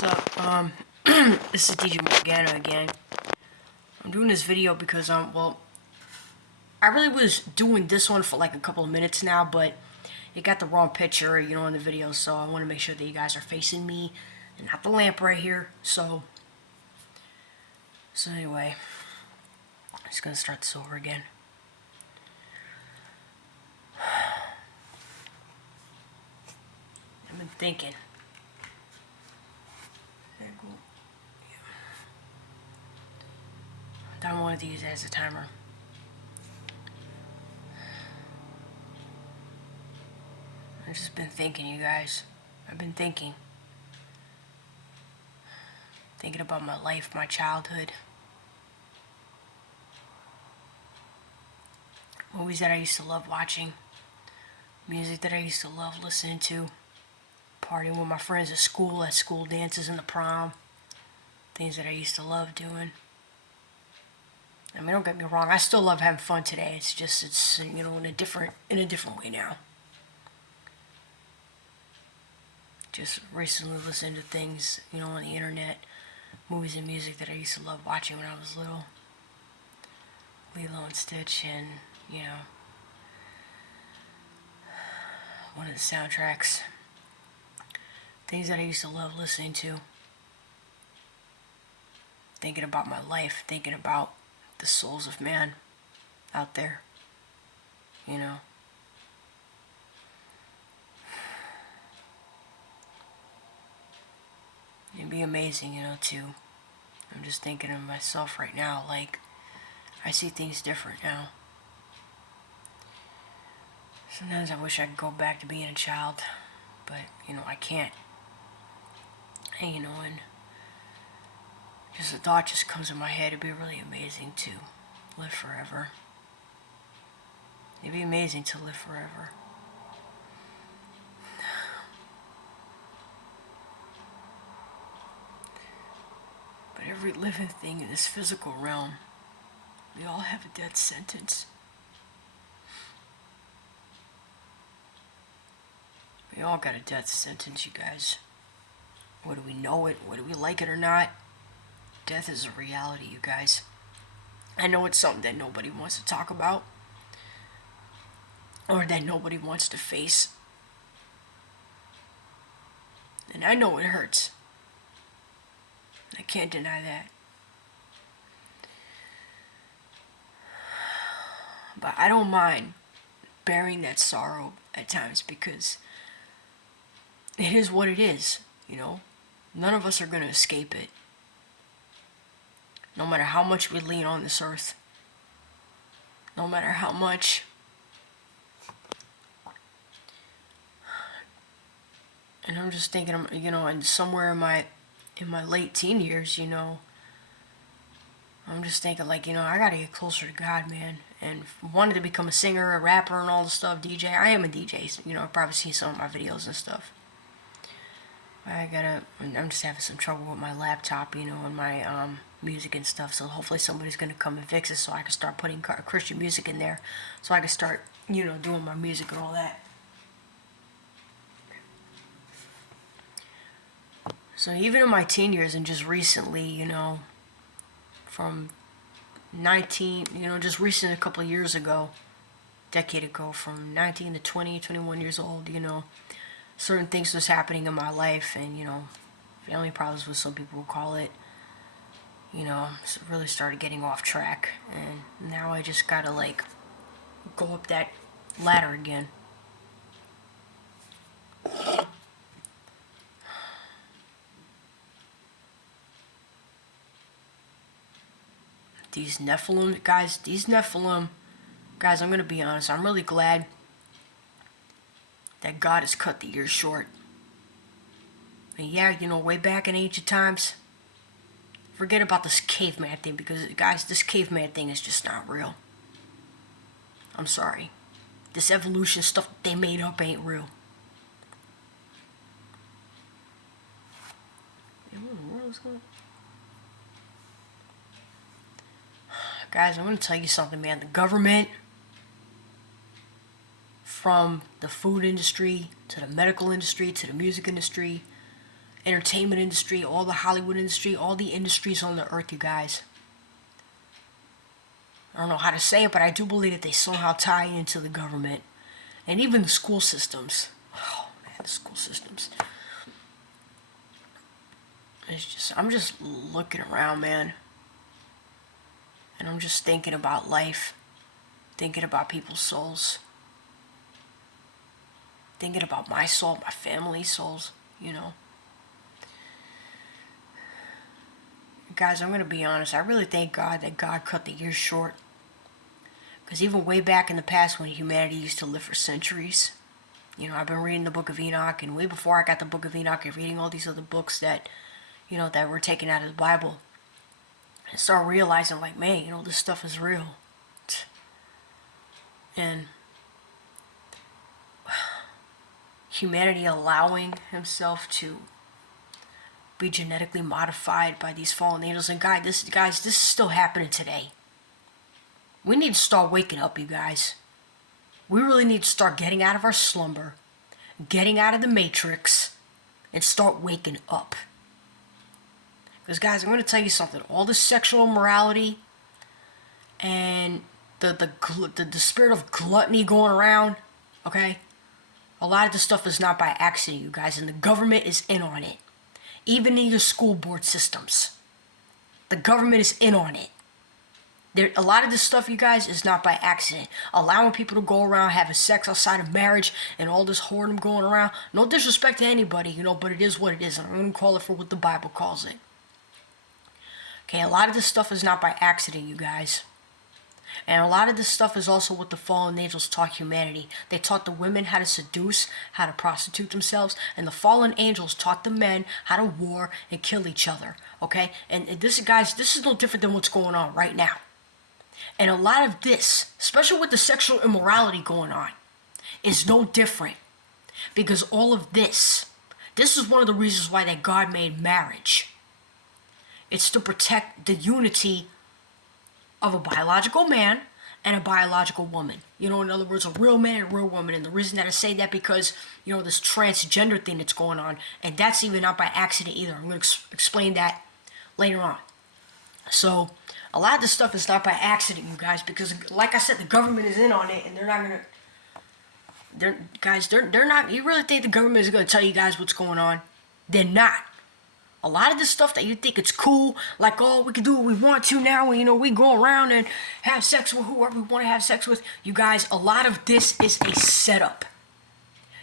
What's up? This is DJ Morgana again. I'm doing this video because, I really was doing this one for like a couple of minutes now, but it got the wrong picture, in the video, so I want to make sure that you guys are facing me and not the lamp right here. So anyway, I'm just gonna start this over again. I've been thinking. I don't want to use it as a timer. I've just been thinking, you guys. I've been thinking. Thinking about my life, my childhood. Movies that I used to love watching. Music that I used to love listening to. Partying with my friends at school dances and the prom. Things that I used to love doing. I mean, don't get me wrong, I still love having fun today. It's in a different way now. Just recently listened to things, on the internet, movies and music that I used to love watching when I was little. Lilo and Stitch and, one of the soundtracks. Things that I used to love listening to. Thinking about my life, thinking about the souls of man out there, It'd be amazing, too. I'm just thinking of myself right now, like, I see things different now. Sometimes I wish I could go back to being a child, but, I can't. And, just the thought just comes in my head, it'd be really amazing to live forever. It'd be amazing to live forever. But every living thing in this physical realm, we all have a death sentence. We all got a death sentence, you guys. Whether we know it, whether we like it or not, death is a reality, you guys. I know it's something that nobody wants to talk about, or that nobody wants to face. And I know it hurts. I can't deny that. But I don't mind bearing that sorrow at times because it is what it is, None of us are going to escape it. No matter how much we lean on this earth. No matter how much. And I'm just thinking, and somewhere in my late teen years, I'm just thinking like, I gotta get closer to God, man. And wanted to become a singer, a rapper, and all the stuff, DJ. I am a DJ, I've probably seen some of my videos and stuff. I'm just having some trouble with my laptop, and my music and stuff, so hopefully somebody's gonna come and fix it so I can start putting Christian music in there, so I can start, doing my music and all that. So even in my teen years and just recently, from 19, just recent a couple of years ago, decade ago, from 19 to 20, 21 years old, certain things was happening in my life, and family problems, what some people would call it, really started getting off track, and now I just gotta like go up that ladder again. These Nephilim guys, I'm gonna be honest, I'm really glad that God has cut the years short. And yeah, way back in ancient times, forget about this caveman thing, because guys, this caveman thing is just not real. I'm sorry. This evolution stuff they made up ain't real. Guys, I'm gonna tell you something, man. The government, from the food industry to the medical industry to the music industry, entertainment industry, all the Hollywood industry, all the industries on the earth, you guys. I don't know how to say it, but I do believe that they somehow tie into the government. And even the school systems. Oh man, the school systems. I'm just looking around, man. And I'm just thinking about life. Thinking about people's souls. Thinking about my soul, my family's souls, you know. Guys, I'm going to be honest. I really thank God that God cut the years short. Because even way back in the past when humanity used to live for centuries, you know, I've been reading the Book of Enoch, and way before I got the Book of Enoch and reading all these other books that, you know, that were taken out of the Bible, I started realizing, like, man, you know, this stuff is real. And humanity allowing himself to be genetically modified by these fallen angels. And guys, this is still happening today. We need to start waking up, you guys. We really need to start getting out of our slumber, getting out of the matrix, and start waking up. Because guys, I'm going to tell you something. All this sexual immorality and the spirit of gluttony going around, okay? A lot of this stuff is not by accident, you guys, and the government is in on it. Even in your school board systems, the government is in on it. A lot of this stuff, you guys, is not by accident. Allowing people to go around having sex outside of marriage and all this whoredom going around. No disrespect to anybody, you know, but it is what it is. And I'm going to call it for what the Bible calls it. Okay, a lot of this stuff is not by accident, you guys. And a lot of this stuff is also what the fallen angels taught humanity. They taught the women how to seduce, how to prostitute themselves, and the fallen angels taught the men how to war and kill each other. Okay? And this, guys, this is no different than what's going on right now. And a lot of this, especially with the sexual immorality going on, is no different. Because all of this is one of the reasons why that God made marriage. It's to protect the unity of a biological man and a biological woman. You know, in other words, a real man and a real woman. And the reason that I say that because, you know, this transgender thing that's going on, and that's even not by accident either. I'm going to explain that later on. So, a lot of this stuff is not by accident, you guys, because, like I said, the government is in on it, and they're not going to... They're not... You really think the government is going to tell you guys what's going on? They're not. A lot of this stuff that you think it's cool, like, oh, we can do what we want to now, you know, we go around and have sex with whoever we want to have sex with. You guys, a lot of this is a setup.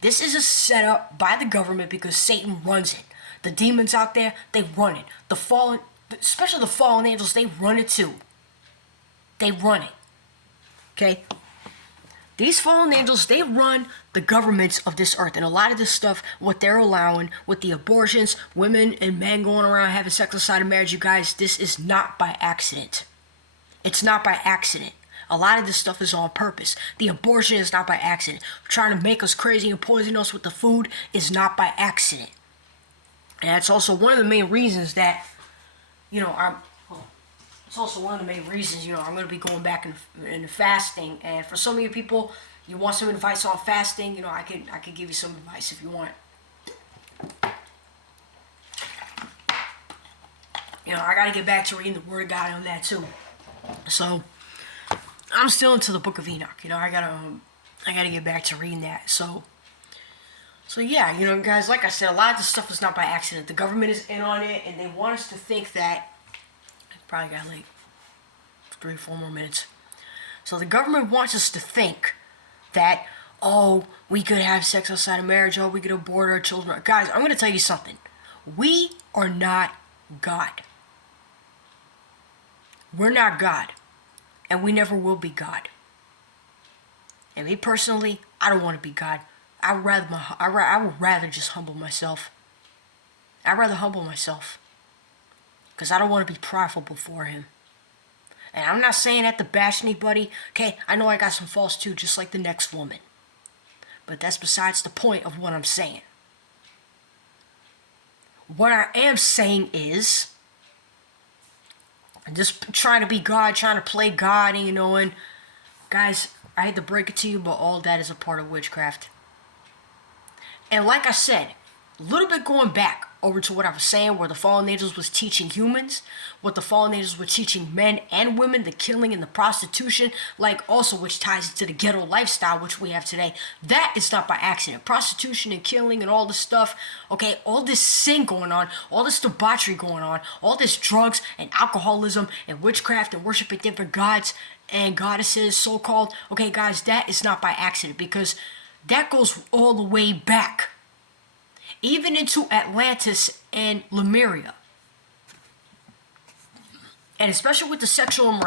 This is a setup by the government because Satan runs it. The demons out there, they run it. The fallen, especially the fallen angels, they run it too. They run it. Okay? These fallen angels, they run the governments of this earth. And a lot of this stuff, what they're allowing, with the abortions, women and men going around having sex outside of marriage, you guys, this is not by accident. It's not by accident. A lot of this stuff is on purpose. The abortion is not by accident. Trying to make us crazy and poison us with the food is not by accident. And that's also one of the main reasons that, you know, it's also one of the main reasons, you know, I'm going to be going back into fasting. And for some of you people, you want some advice on fasting, you know, I could give you some advice if you want. You know, I got to get back to reading the Word of God on that too. So, I'm still into the Book of Enoch. You know, I gotta get back to reading that. So yeah, you know, guys, like I said, a lot of this stuff is not by accident. The government is in on it, and they want us to think that... Probably got like 3 or 4 more minutes. So the government wants us to think that, oh, we could have sex outside of marriage, oh, we could abort our children. Guys, I'm going to tell you something. We are not God. We're not God. And we never will be God. And me personally, I don't want to be God. I would rather just humble myself. I'd rather humble myself. Because I don't want to be prideful before him. And I'm not saying that to bash anybody. Okay, I know I got some faults too, just like the next woman. But that's besides the point of what I'm saying. What I am saying is, just trying to be God, trying to play God, and you know, and guys, I hate to break it to you, but all that is a part of witchcraft. And like I said, a little bit going back, over to what I was saying, where the fallen angels was teaching humans, what the fallen angels were teaching men and women, the killing and the prostitution, like also which ties into the ghetto lifestyle which we have today. That is not by accident. Prostitution and killing and all this stuff, okay, all this sin going on, all this debauchery going on, all this drugs and alcoholism and witchcraft and worshiping different gods and goddesses, so-called. Okay, guys, that is not by accident, because that goes all the way back, even into Atlantis and Lemuria. And especially with the sexual immorality